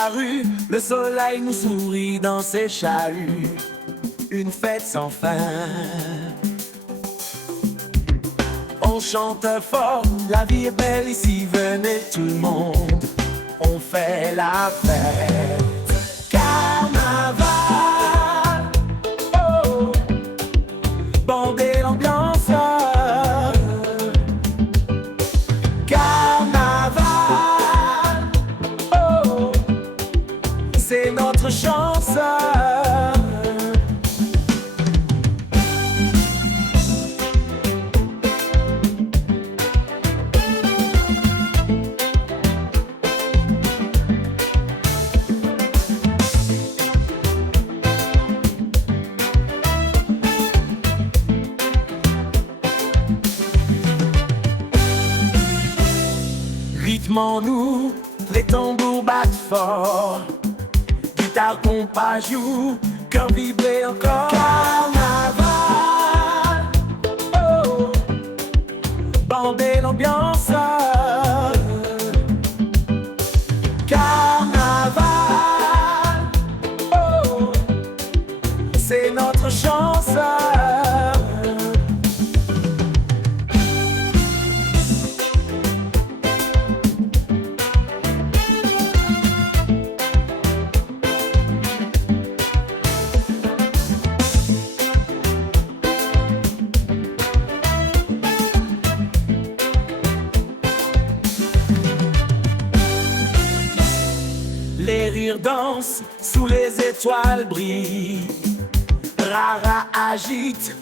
la rue, le soleil nous sourit dans ses chahuts. Une fête sans fin. On chante fort, la vie est belle ici, venez tout le monde. On fait la fête. Carnaval, oh, bandez l'ambiance. Carnaval, oh, c'est notre chance. Rythmons-nous, les tambours battent fort. Guitare, compas joue, cœur vibrer encore. Carnaval, oh, bandez l'ambiance. Carnaval, oh, c'est notre chance. Les rires dansent, sous les étoiles brillent. Rara agite